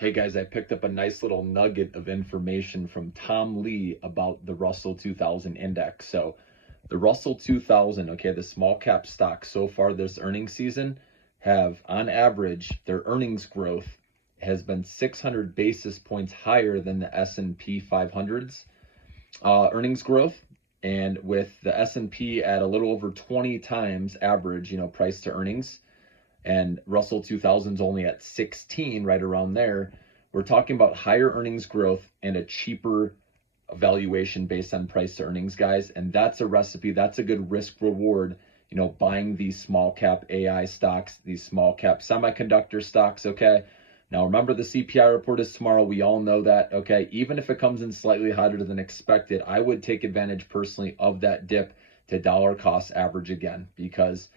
Hey guys, I picked up a nice little nugget of information from Tom Lee about the Russell 2000 index. So, the Russell 2000, okay, the small cap stocks so far this earnings season have, on average, their earnings growth has been 600 basis points higher than the S&P 500's earnings growth. And with the S&P at a little over 20 times average, price to earnings, and Russell 2000's only at 16, right around there. We're talking about higher earnings growth and a cheaper valuation based on price to earnings, guys. And that's a recipe. That's a good risk reward, buying these small cap AI stocks, these small cap semiconductor stocks. Okay. Now, remember, the CPI report is tomorrow. We all know that. Okay. Even if it comes in slightly hotter than expected, I would take advantage personally of that dip to dollar cost average again, because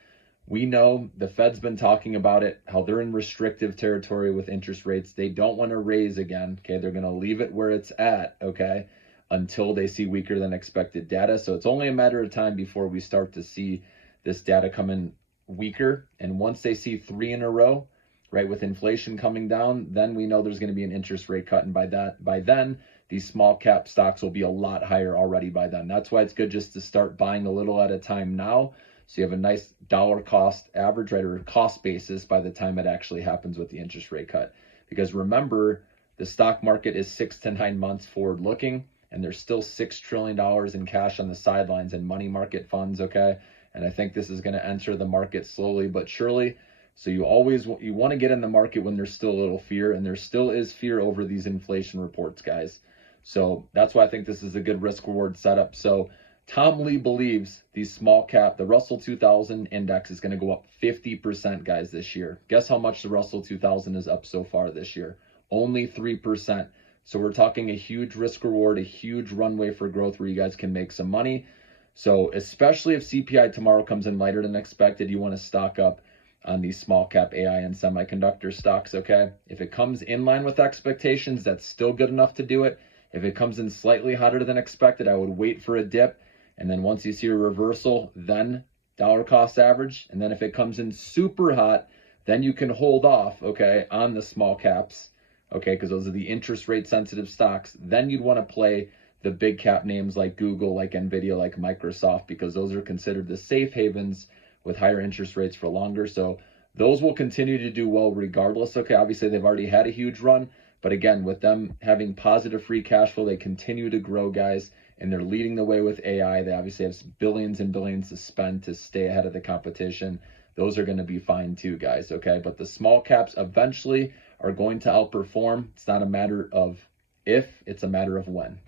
we know the Fed's been talking about it, how they're in restrictive territory with interest rates. They don't want to raise again. Okay. They're going to leave it where it's at. Okay. Until they see weaker than expected data. So it's only a matter of time before we start to see this data come in weaker. And once they see 3 in a row, right, with inflation coming down, then we know there's going to be an interest rate cut. And by then, these small cap stocks will be a lot higher already by then. That's why it's good just to start buying a little at a time now, so you have a nice dollar cost average, right, or cost basis by the time it actually happens with the interest rate cut. Because remember, the stock market is 6 to 9 months forward looking, and there's still $6 trillion in cash on the sidelines and money market funds, okay? And I think this is going to enter the market slowly but surely. So you want to get in the market when there's still a little fear, and there still is fear over these inflation reports, guys. So that's why I think this is a good risk reward setup. So Tom Lee believes the Russell 2000 index is going to go up 50%, guys, this year. Guess how much the Russell 2000 is up so far this year? Only 3%. So we're talking a huge risk reward, a huge runway for growth where you guys can make some money. So especially if CPI tomorrow comes in lighter than expected, you want to stock up on these small cap AI and semiconductor stocks, okay? If it comes in line with expectations, that's still good enough to do it. If it comes in slightly hotter than expected, I would wait for a dip. And then once you see a reversal, then dollar cost average. And then if it comes in super hot, then you can hold off, okay, on the small caps, okay, because those are the interest rate sensitive stocks. Then you'd want to play the big cap names like Google, like Nvidia, like Microsoft, because those are considered the safe havens with higher interest rates for longer. So those will continue to do well regardless. Okay, obviously they've already had a huge run, but again, with them having positive free cash flow, they continue to grow, guys, and they're leading the way with AI. They obviously have billions and billions to spend to stay ahead of the competition. Those are going to be fine too, guys, okay? But the small caps eventually are going to outperform. It's not a matter of if, it's a matter of when.